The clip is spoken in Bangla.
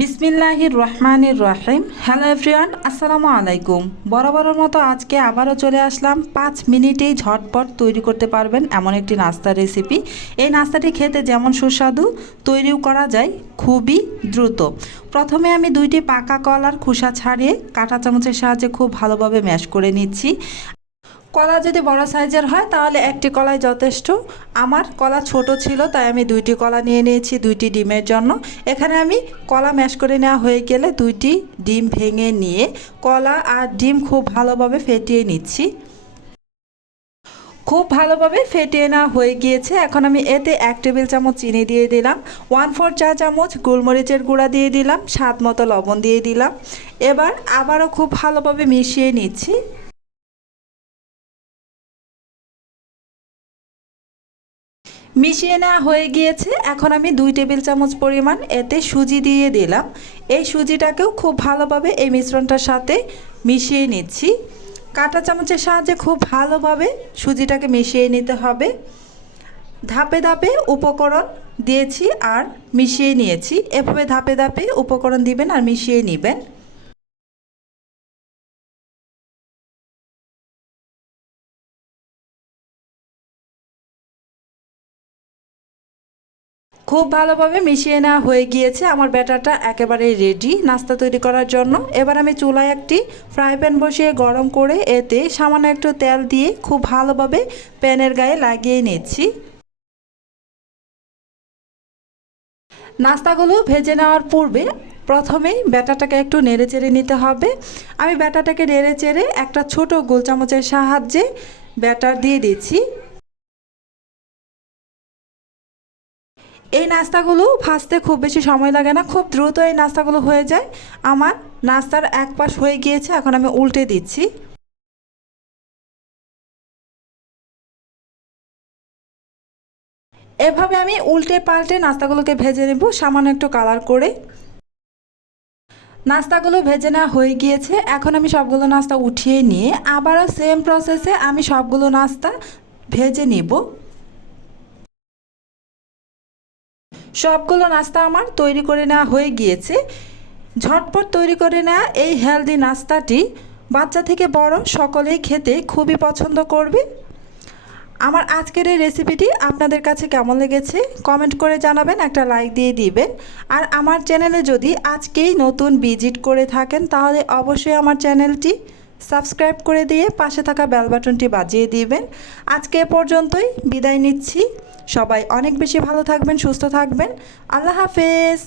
বিসমিল্লাহির রহমানির রহিম। হ্যালো এভরিওয়ান, আসসালামু আলাইকুম। বরাবরের মতো আজকে আবারও চলে আসলাম। পাঁচ মিনিটেই ঝটপট তৈরি করতে পারবেন এমন একটি নাস্তার রেসিপি। এই নাস্তাটি খেতে যেমন সুস্বাদু, তৈরিও করা যায় খুবই দ্রুত। প্রথমে আমি দুইটি পাকা কলার খোসা ছাড়িয়ে কাঁটা চামচের সাহায্যে খুব ভালোভাবে ম্যাশ করে নিচ্ছি। কলা যদি বড় সাইজের হয়, তাহলে একটি কলাই যথেষ্ট। আমার কলা ছোট ছিল, তাই আমি দুইটি কলা নিয়ে নিয়েছি, দুইটি ডিমের জন্য। এখানে আমি কলা ম্যাশ করে নেওয়া হয়ে গেলে দুইটি ডিম ভেঙে নিয়ে কলা আর ডিম খুব ভালোভাবে ফেটিয়ে নিচ্ছি। খুব ভালোভাবে ফেটিয়ে নেওয়া হয়ে গিয়েছে। এখন আমি এতে এক টেবিল চামচ চিনি দিয়ে দিলাম, ওয়ান ফোর চা চামচ গোলমরিচের গুঁড়া দিয়ে দিলাম, স্বাদ মতো লবণ দিয়ে দিলাম। এবার আবারও খুব ভালোভাবে মিশিয়ে নিচ্ছি। মিশিয়ে নেওয়া হয়ে গিয়েছে। এখন আমি দুই টেবিল চামচ পরিমাণ এতে সুজি দিয়ে দিলাম। এই সুজিটাকেও খুব ভালোভাবে এই মিশ্রণটার সাথে মিশিয়ে নিচ্ছি। কাঁটা চামচের সাহায্যে খুব ভালোভাবে সুজিটাকে মিশিয়ে নিতে হবে। ধাপে ধাপে উপকরণ দিয়েছি আর মিশিয়ে নিয়েছি। এভাবে ধাপে ধাপে উপকরণ দিবেন আর মিশিয়ে নেবেন। খুব ভালোভাবে মিশিয়ে নেওয়া হয়ে গিয়েছে। আমার ব্যাটারটা একেবারে রেডি নাস্তা তৈরি করার জন্য। এবার আমি চুলায় একটি ফ্রাই প্যান বসিয়ে গরম করে এতে সামান্য একটু তেল দিয়ে খুব ভালোভাবে প্যানের গায়ে লাগিয়ে নিচ্ছি। নাস্তাগুলো ভেজে নেওয়ার পূর্বে প্রথমেই ব্যাটাটাকে একটু নেড়ে চেড়ে নিতে হবে। আমি ব্যাটাটাকে নেড়ে চেড়ে একটা ছোট গোল চামচের সাহায্যে ব্যাটার দিয়ে দিচ্ছি। এই নাস্তাগুলো ভাজতে খুব বেশি সময় লাগে না, খুব দ্রুত এই নাস্তাগুলো হয়ে যায়। আমার নাস্তার এক পাশ হয়ে গিয়েছে, এখন আমি উল্টে দিচ্ছি। এভাবে আমি উল্টে পাল্টে নাস্তাগুলোকে ভেজে নেব, সামান্য একটু কালার করে। নাস্তাগুলো ভেজে নেওয়া হয়ে গিয়েছে, এখন আমি সবগুলো নাস্তা উঠিয়ে নিয়ে আবারও সেম প্রসেসে আমি সবগুলো নাস্তা ভেজে নেব। সবগুলো নাস্তা আমার তৈরি করে নেওয়া হয়ে গিয়েছে। ঝটপট তৈরি করে নেওয়া এই হেলদি নাস্তাটি বাচ্চা থেকে বড় সকলেই খেতে খুবই পছন্দ করবে। আমার আজকের এই রেসিপিটি আপনাদের কাছে কেমন লেগেছে কমেন্ট করে জানাবেন, একটা লাইক দিয়ে দিবেন। আর আমার চ্যানেলে যদি আজকেই নতুন ভিজিট করে থাকেন, তাহলে অবশ্যই আমার চ্যানেলটি সাবস্ক্রাইব করে দিয়ে পাশে থাকা বেল বাটনটি বাজিয়ে দিবেন। আজকে এ পর্যন্তই, বিদায় নিচ্ছি। সবাই অনেক বেশি ভালো থাকবেন, সুস্থ থাকবেন। আল্লাহ হাফেজ।